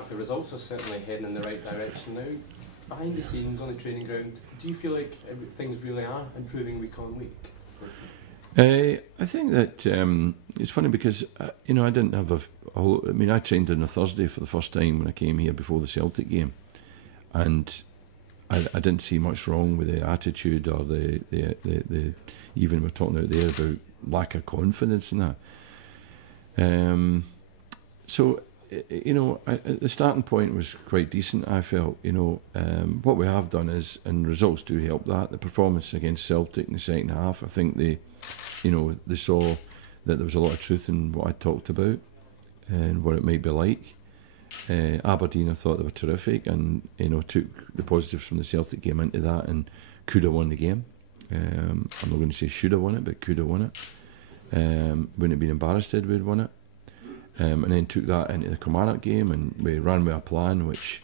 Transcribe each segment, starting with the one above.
Mark, the results are certainly heading in the right direction now. Behind the scenes, on the training ground, do you feel like things really are improving week on week? I think that it's funny because I didn't have a whole. I mean, I trained on a Thursday for the first time when I came here before the Celtic game, and I didn't see much wrong with the attitude or the even we're talking out there about lack of confidence in that. So the starting point was quite decent. I felt, what we have done is, and results do help that. The performance against Celtic in the second half, I think they saw that there was a lot of truth in what I talked about and what it might be like. Aberdeen, I thought they were terrific, and took the positives from the Celtic game into that, and could have won the game. I'm not going to say should have won it, but could have won it. Wouldn't have been embarrassed if we'd won it. And then took that into the Kilmarnock game, and we ran with a plan which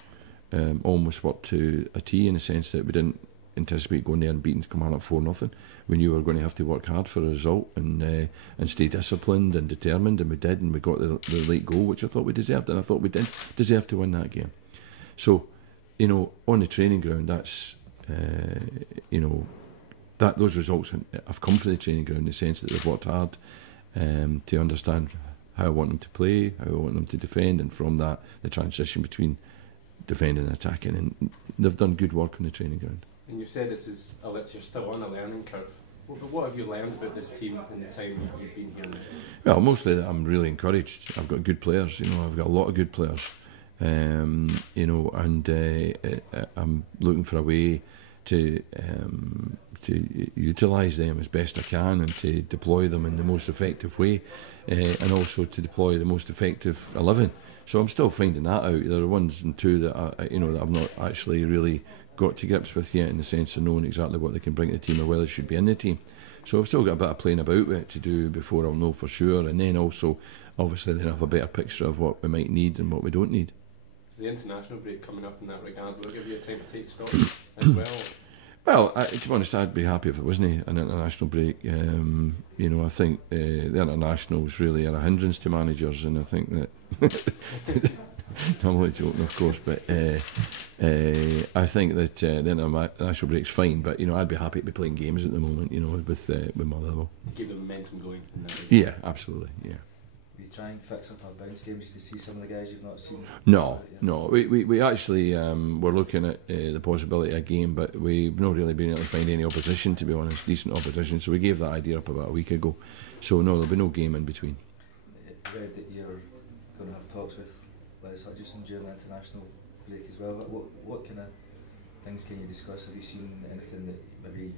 almost worked to a T, in the sense that we didn't anticipate going there and beating Kilmarnock 4-0. We knew we were going to have to work hard for a result and stay disciplined and determined, and we did, and we got the late goal, which I thought we deserved, and I thought we did deserve to win that game. So, on the training ground, that's that those results have come from the training ground, in the sense that they've worked hard to understand how I want them to play, how I want them to defend, and from that, the transition between defending and attacking. And they've done good work on the training ground. And you've said you're still on a learning curve. What have you learned about this team in the time you've been here now? Well, mostly that I'm really encouraged. I've got good players, I've got a lot of good players. And I'm looking for a way to utilise them as best I can, and to deploy them in the most effective way, and also to deploy the most effective 11. So I'm still finding that out. There are ones and two that that I've not actually really got to grips with yet, in the sense of knowing exactly what they can bring to the team or whether they should be in the team. So I've still got a bit of playing about with it to do before I'll know for sure, and then also obviously then have a better picture of what we might need and what we don't need. The international break coming up in that regard will give you a time to take stock as well. Well, to be honest, I'd be happy if it wasn't an international break. I think the internationals really are a hindrance to managers, and I think that I'm only joking, of course, but I think that the international break's fine. But I'd be happy to be playing games at the moment, with Motherwell. To keep the momentum going. Yeah, absolutely. Yeah. You try and fix up our bounce games just to see some of the guys you've not seen? No. We actually were looking at the possibility of a game, but we've not really been able to find any opposition, to be honest, decent opposition. So we gave that idea up about a week ago. So no, there'll be no game in between. I read that you're going to have talks with Les Hutchison during the international break as well. What kind of things can you discuss? Have you seen anything that maybe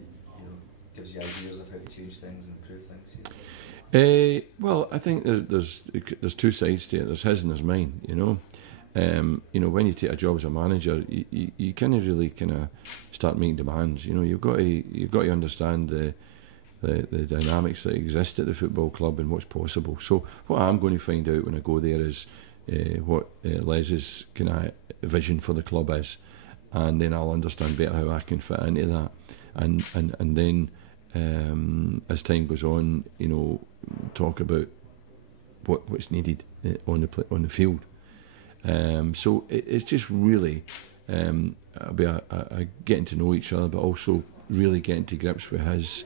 gives you ideas of how to change things and improve things? Well, I think there's two sides to it. There's his and there's mine. When you take a job as a manager, you kind of really start making demands. You've got to understand the dynamics that exist at the football club and what's possible. So what I'm going to find out when I go there is what Les's kind of vision for the club is, and then I'll understand better how I can fit into that, and then as time goes on, talk about what's needed on the field. So it's just really a getting to know each other, but also really getting to grips with his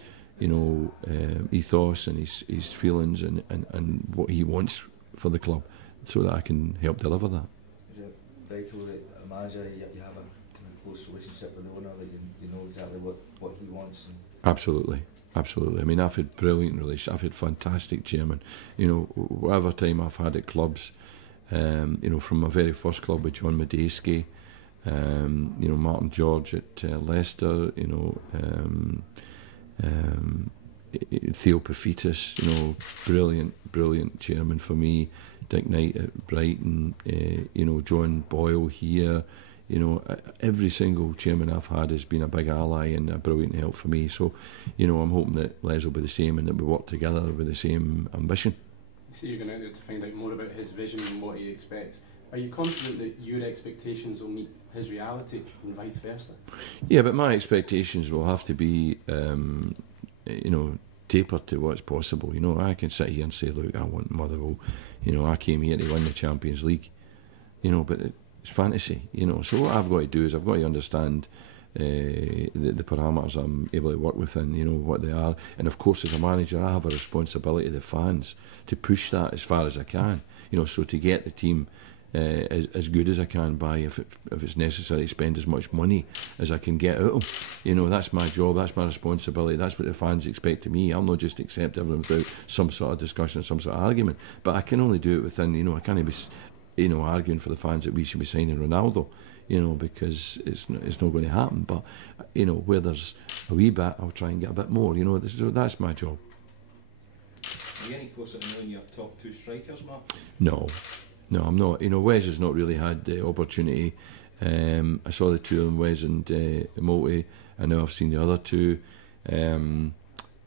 ethos and his feelings and what he wants for the club, so that I can help deliver that. Is it vital that a manager, you have a kind of close relationship with the owner, that you know exactly what he wants? Absolutely. I mean, I've had brilliant relations. I've had fantastic chairmen. Whatever time I've had at clubs, from my very first club with John Medeski, Martin George at Leicester, Theo Pafitis, brilliant chairman for me. Dick Knight at Brighton, John Boyle here. Every single chairman I've had has been a big ally and a brilliant help for me. So, I'm hoping that Les will be the same, and that we work together with the same ambition. So you're going out there to find out more about his vision and what he expects. Are you confident that your expectations will meet his reality and vice versa? Yeah, but my expectations will have to be, tapered to what's possible. I can sit here and say, look, I want Motherwell. I came here to win the Champions League. But it's fantasy, you know. So what I've got to do is I've got to understand the parameters I'm able to work within, you know, what they are. And of course, as a manager, I have a responsibility to the fans to push that as far as I can, you know, so to get the team as good as I can by, if it's necessary, to spend as much money as I can get out of them. You know, that's my job, that's my responsibility, that's what the fans expect of me. I'll not just accept everything without some sort of discussion, some sort of argument. But I can only do it within, you know, I can't be, you know, arguing for the fans that we should be signing Ronaldo, you know, because it's not going to happen. But, you know, where there's a wee bit, I'll try and get a bit more, you know, that's my job. Are you any closer to knowing your top two strikers, Mark? No, I'm not. You know, Wes has not really had the opportunity. I saw the two of them, Wes and Multi. I know I've seen the other two.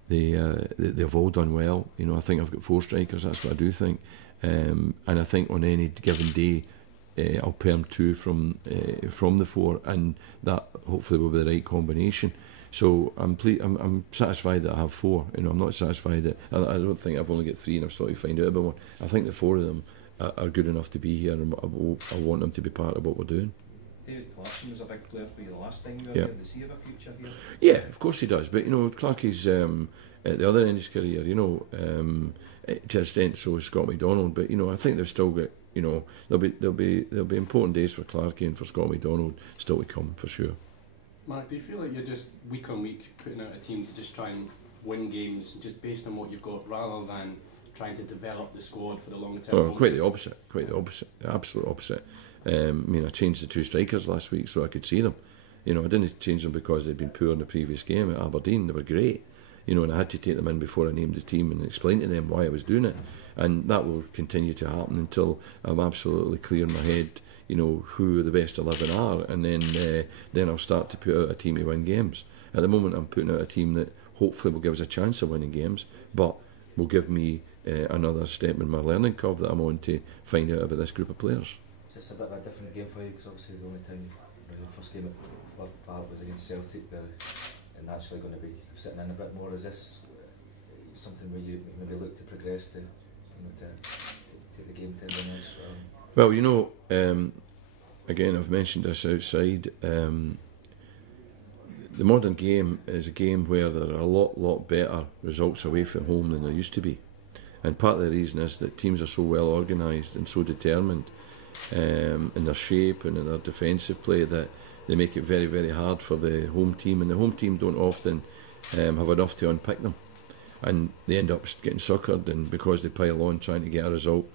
They've all done well. You know, I think I've got 4 strikers. That's what I do think. And I think on any given day, I'll perm 2 from the 4, and that hopefully will be the right combination. So I'm satisfied that I have 4. You know, I'm not satisfied that I don't think I've only got 3 and I've started to find out about one. I think the 4 of them are good enough to be here, and I want them to be part of what we're doing. David Clarkson was a big player for you the last time you were here. Does he have a future here? Yeah, of course he does. But you know, Clarkie's at the other end of his career. You know, to an extent, so is Scott McDonald. But you know, I think they've still got. You know, there'll be important days for Clarkie and for Scott McDonald still to come for sure. Mark, do you feel like you're just week on week putting out a team to just try and win games just based on what you've got, rather than trying to develop the squad for the long term? Oh, quite the opposite, the absolute opposite. I mean, I changed the 2 strikers last week so I could see them. You know, I didn't change them because they'd been poor in the previous game at Aberdeen. They were great. You know, and I had to take them in before I named the team and explain to them why I was doing it. And that will continue to happen until I'm absolutely clear in my head, you know, who the best 11 are. And then I'll start to put out a team to win games. At the moment, I'm putting out a team that hopefully will give us a chance of winning games, but will give me another step in my learning curve that I'm on to find out about this group of players. It's just a bit of a different game for you, because obviously the only time your first game at Bath was against Celtic there, and naturally going to be sitting in a bit more. Is this something where you maybe look to progress to, you know, to take the game to Inverness? Well, you know, again, I've mentioned this outside. The modern game is a game where there are a lot better results away from home than there used to be. And part of the reason is that teams are so well organised and so determined in their shape and in their defensive play that they make it very, very hard for the home team. And the home team don't often have enough to unpick them. And they end up getting suckered, and because they pile on trying to get a result.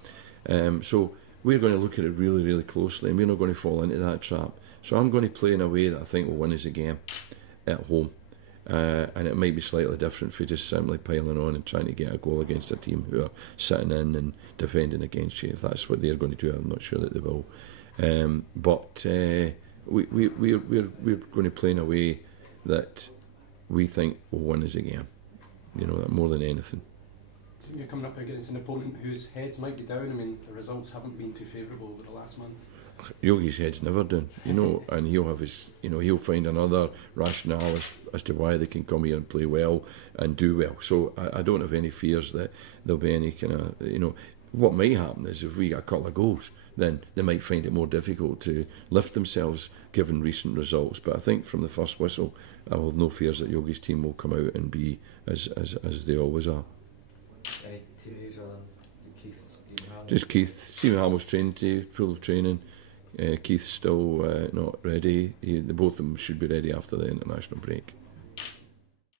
So we're going to look at it really, really closely, and we're not going to fall into that trap. So I'm going to play in a way that I think will win us a game at home. And it might be slightly different for just simply piling on and trying to get a goal against a team who are sitting in and defending against you. If that's what they're going to do, I'm not sure that they will. But we're going to play in a way that we think will win us a game. You know, more than anything. You're coming up against an opponent whose heads might be down. I mean, the results haven't been too favourable over the last month. Yogi's head's never down, you know, and he'll have his, you know, he'll find another rationale as to why they can come here and play well and do well. So I don't have any fears that there'll be any kind of, you know, what might happen is if we get a couple of goals, then they might find it more difficult to lift themselves given recent results. But I think from the first whistle, I will have no fears that Yogi's team will come out and be as they always are. Any teams or Keith, Stephen Hamill? Just Keith. Stephen Hamill's training today, full of training. Keith's still not ready. Both of them should be ready after the international break.